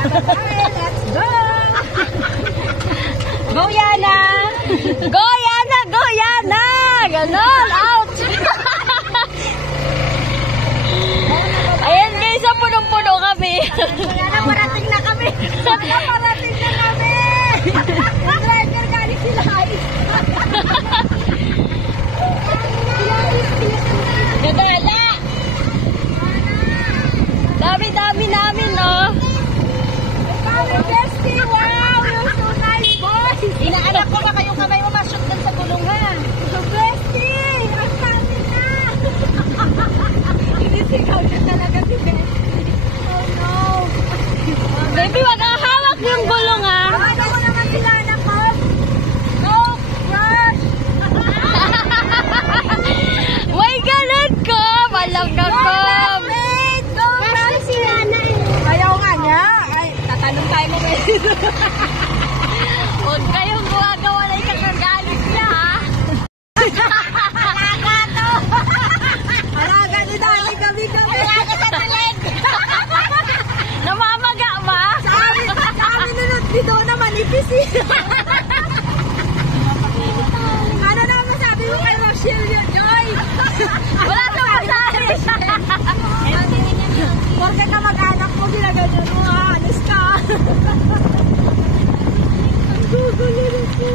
Let's go! Go, Yana! Go, Yana! Go, Yana! Ganon! Out! Ayan guys, punong-puno kami. Yana, parating na kami! Yana, parating na kami! Ang driver galing sila guys! Gagala! Dami-dami namin, oh! Bestie, wow! You're so nice, boys! Inaanak ko ba kayong kamay mo ma-shoot dun sa gulong, ha? Bestie! Ang dami na! Inisigaw na talaga si Bestie. Oh no! Baby, wag kang hawak yung gulong, ha? Ano mo naman sila na ko? No! Crush! May ganun ko! Walang gakom! Wait! Go! Crush sila na eh! Ayaw nga niya! Ay, tatanong tayo mo Bestie. Huwag kayong gumagawa na ikakagalit niya, ha? Alaga to! Alaga ni Dani kami! Alaga sa talig! Namamaga ba? Sabi nunod dito na manipis eh! Ano na masabi mo kay Rochelle yun, Joy? Wala sa masabi! Porket na mag-anak mo, ginaganyan mo ha, alis ka! Gugulo na po!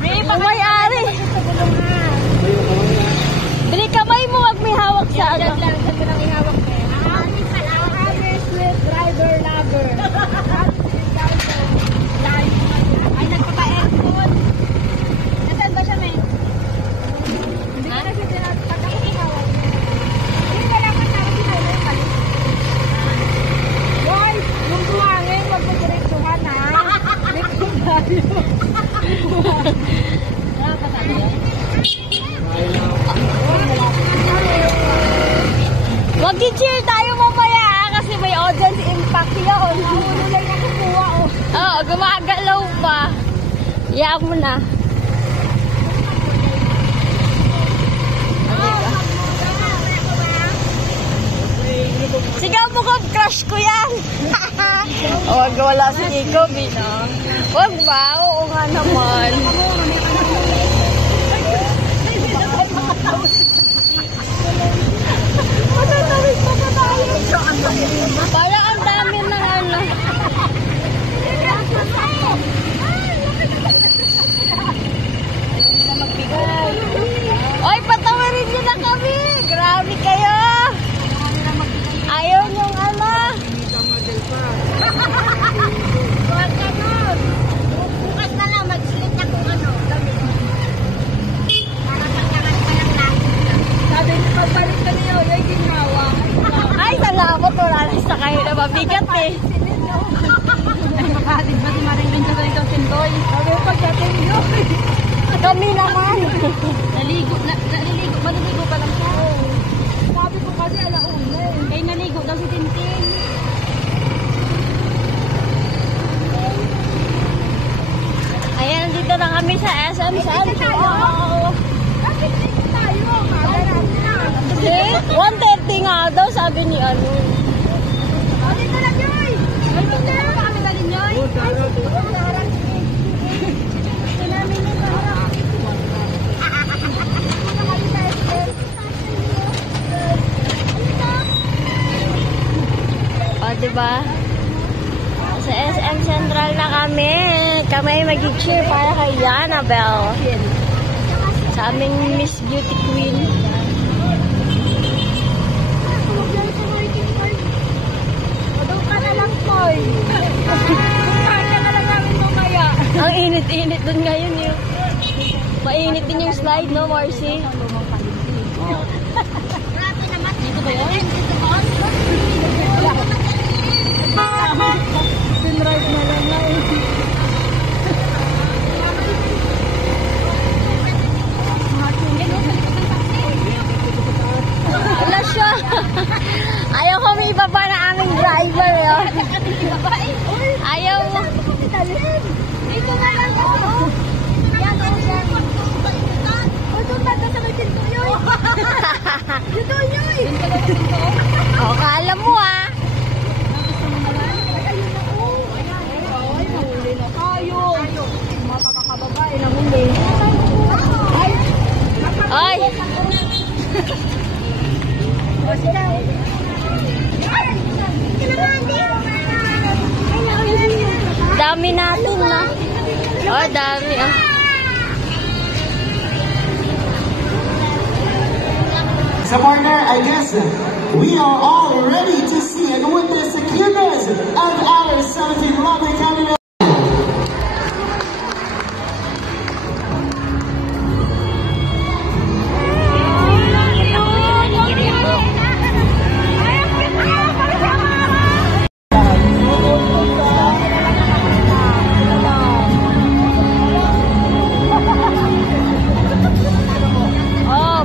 May may-ari! Dali kamay mo, wag may hawak sa ano. Saan mo nang ihawak mo? Amis with driver lover. Ay, nagpapa-aircon. Nasaan ba siya, May? Hindi ko na siya pag ako ihawak. Hindi ka lang kasama si May yung palit. Boy, yung buhangin, wag mo direktuhan ha. Likod tayo. Wala pa tayo. Wag i-cheer tayo mamaya, ha? Kasi may audience impact yun. Nahululay na kukuha oh. Oo, gumagalaw pa. Iyak mo na. Sigaw mo ko, crush ko yan. Wag wala si Nico, Bino. Wag ba? Oo nga naman. Parang ang dami ng ano. Oy, patawarin niyo na kami. Grabe kayo. Ayaw niyong ano. Huwag ka nun. Bukas na lang, mag-slit na kung ano. Para pagkakas pa lang lang. Sabi niyo, pagpalit ka niyo, ay ginawa. Ay, salamat. Wala na sa kayo na mabigat eh. Ay, makahatid ba si Marilyn sa ganitong sintoy? Sabi mo, pagdating niyo. Kami naman. Naliligo pa lang siya. Sabi ko kasi alauna eh. Ay, naligo daw si Tintin. Ayan, dito na kami sa SM Central. Bakit dito tayo? Magarap na. Kasi 1:30 nga daw, sabi ni ano. O, dito na, Joy! Dito na! Ano pa kami dalhin, Joy? Ay, sige. Ito namin yung harap. Ano kayo sa SM? O, diba? Sa SM Central na kami. Kami mag-cheer para kay Yanabel. Sa aming Miss Beauty Queen. Doon ka na lang, Toy. Doon ka na lang namin mamaya. Ang init-init dun ngayon yun. Mainit din yung slide, no, Marcy? Grabe naman. Dito ba yun? Sinride na lang na eh. Wala siya. Ayaw kami ibaba na aming driver. Eh. Ayaw mo. Dito na lang ako. Yan, yan. O, doon ba sa may pinto yun? Dito yun. O, kaalam mo ah. Gusto mo naman? Hoy! Dami natin na. Oh, dami ah. So partner, I guess we are all ready to see and witness the cuteness of our 17 lovely candidates.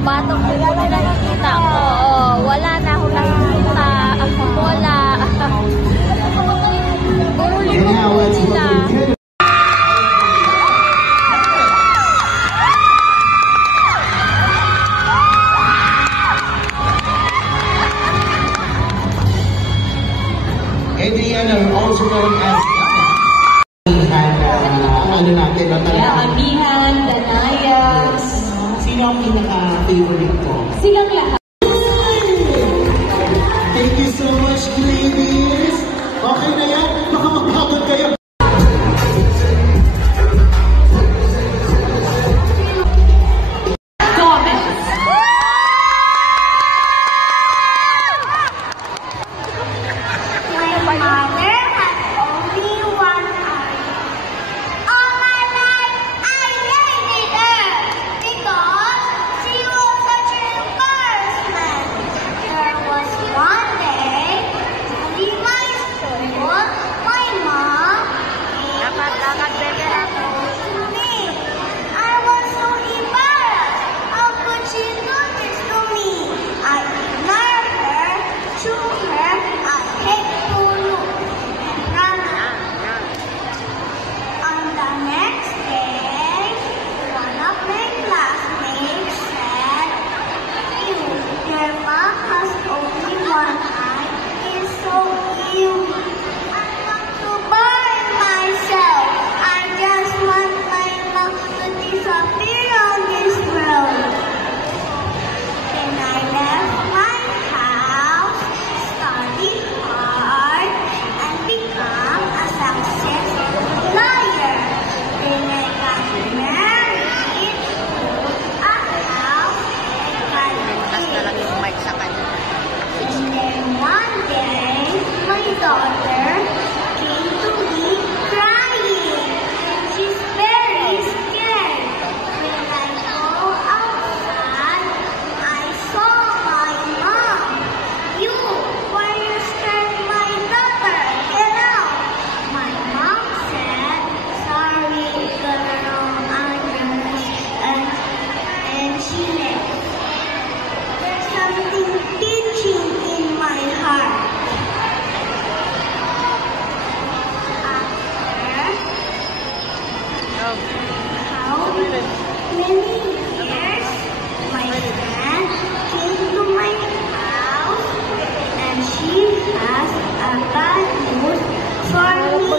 Batok ko na nakikita ko. Wala na akong nakikita. Wala. Puro likod sila. Adrian are also known as ano natin na talaga. Amihan, Danayas. Sino ang pinaka-favorite ko? Silang lahat. Thank you so much, ladies. Okay na yan. Baka magpapag kayo.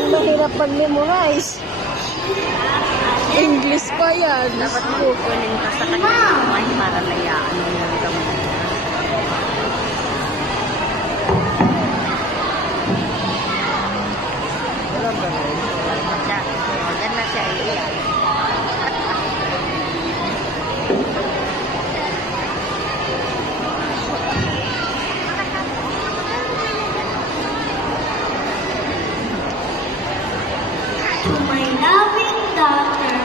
Mahirap pag-memorize. English pa yan. Dapat kukunin ka sa kanya para layaan mo lang kami. Diyan na siya iiyak. To my loving daughter,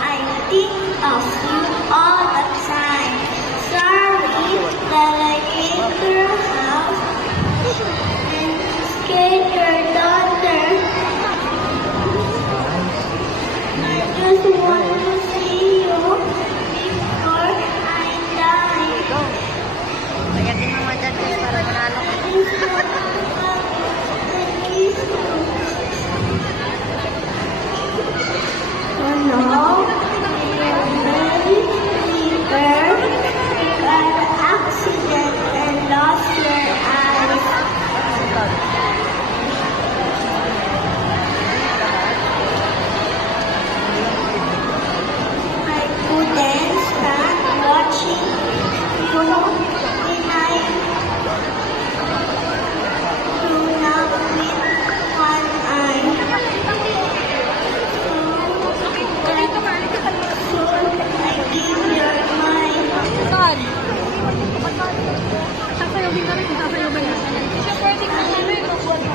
I think of you all the time. Sorry that I came to your house and scared your daughter. I just want to see you before I die. Mayakin mo dyan guys para manalo ka. No, got an accident and lost your eyes. Siya pwedeng ng ano,